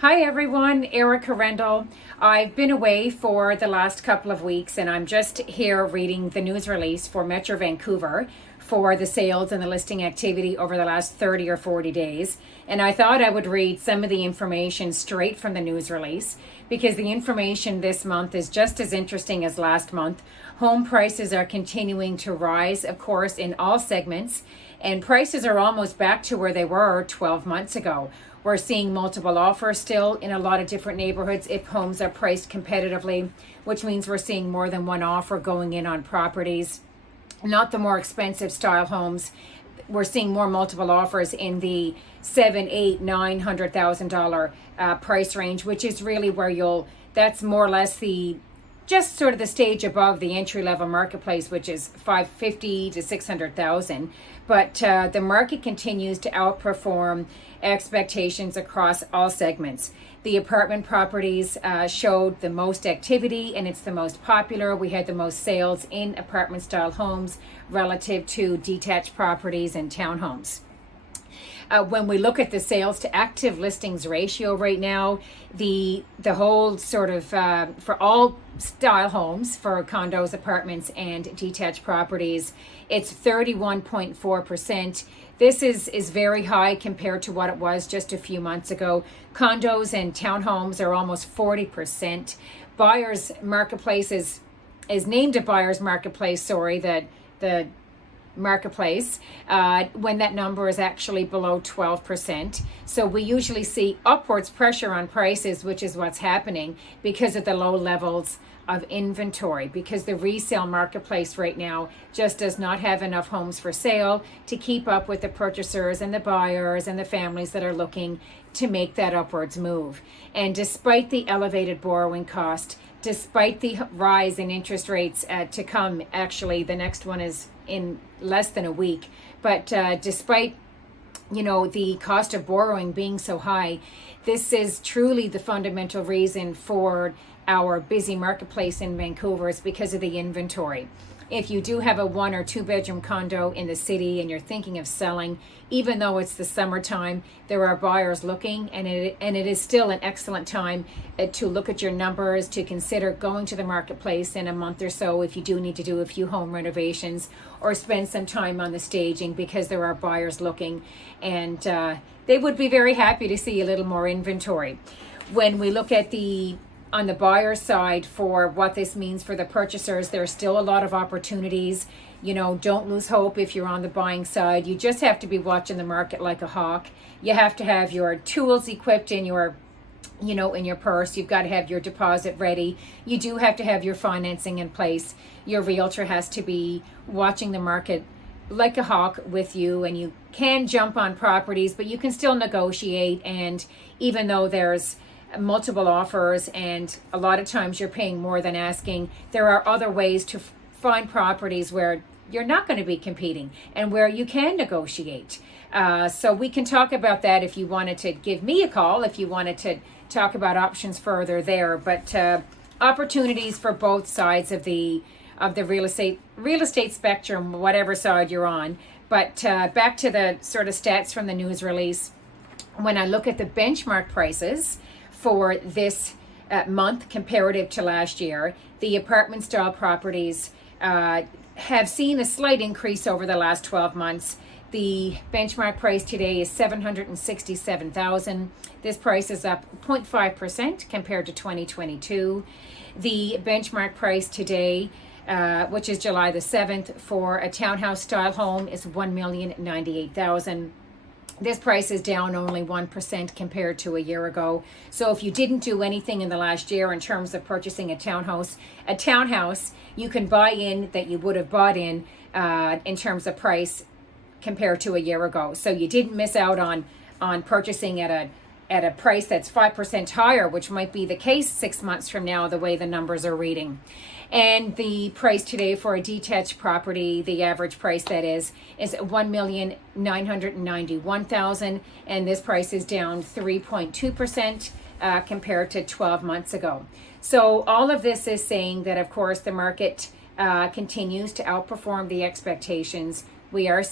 Hi everyone, Erica Rendell. I've been away for the last couple of weeks and I'm just here reading the news release for Metro Vancouver for the sales and the listing activity over the last 30 or 40 days. And I thought I would read some of the information straight from the news release because the information this month is just as interesting as last month. Home prices are continuing to rise, of course, in all segments, and prices are almost back to where they were 12 months ago. We're seeing multiple offers still in a lot of different neighborhoods if homes are priced competitively, which means we're seeing more than one offer going in on properties. Not the more expensive style homes. We're seeing more multiple offers in the $700,000, $800,000, $900,000 price range, which is really where that's more or less just sort of the stage above the entry-level marketplace, which is $550,000 to $600,000. But the market continues to outperform expectations across all segments. The apartment properties showed the most activity, and it's the most popular. We had the most sales in apartment-style homes relative to detached properties and townhomes. When we look at the sales to active listings ratio right now, the whole sort of for all style homes, for condos, apartments, and detached properties, it's 31.4%. This is very high compared to what it was just a few months ago. Condos and townhomes are almost 40%. Buyers marketplace is named a buyer's marketplace. Sorry, that the marketplace when that number is actually below 12%. So we usually see upwards pressure on prices, which is what's happening because of the low levels of inventory, because the resale marketplace right now just does not have enough homes for sale to keep up with the purchasers and the buyers and the families that are looking to make that upwards move. And despite the elevated borrowing cost, despite the rise in interest rates to come, actually the next one is in less than a week, but despite the cost of borrowing being so high, this is truly the fundamental reason for our busy marketplace in Vancouver is because of the inventory. If you do have a 1 or 2 bedroom condo in the city and you're thinking of selling, even though it's the summertime, there are buyers looking, and it is still an excellent time to look at your numbers, to consider going to the marketplace in a month or so if you do need to do a few home renovations or spend some time on the staging, because there are buyers looking, and they would be very happy to see a little more inventory. When we look at on the buyer side for what this means for the purchasers, there's still a lot of opportunities. Don't lose hope if you're on the buying side. You just have to be watching the market like a hawk. You have to have your tools equipped in your purse. You've got to have your deposit ready. You do have to have your financing in place. Your realtor has to be watching the market like a hawk with you, and you can jump on properties, but you can still negotiate. And even though there's multiple offers and a lot of times you're paying more than asking, there are other ways to find properties where you're not going to be competing and where you can negotiate. So we can talk about that if you wanted to give me a call, if you wanted to talk about options further there. But opportunities for both sides of the real estate spectrum, whatever side you're on. But back to the sort of stats from the news release. When I look at the benchmark prices for this month comparative to last year, the apartment style properties have seen a slight increase over the last 12 months. The benchmark price today is $767,000. This price is up 0.5% compared to 2022. The benchmark price today, which is July the 7th, for a townhouse style home is $1,098,000. This price is down only 1% compared to a year ago. So if you didn't do anything in the last year in terms of purchasing a townhouse you can buy in that you would have bought in terms of price compared to a year ago. So you didn't miss out on purchasing at a price that's 5% higher, which might be the case 6 months from now, the way the numbers are reading. And the price today for a detached property, the average price that is $1,991,000, and this price is down 3.2% compared to 12 months ago. So all of this is saying that, of course, the market continues to outperform the expectations. We are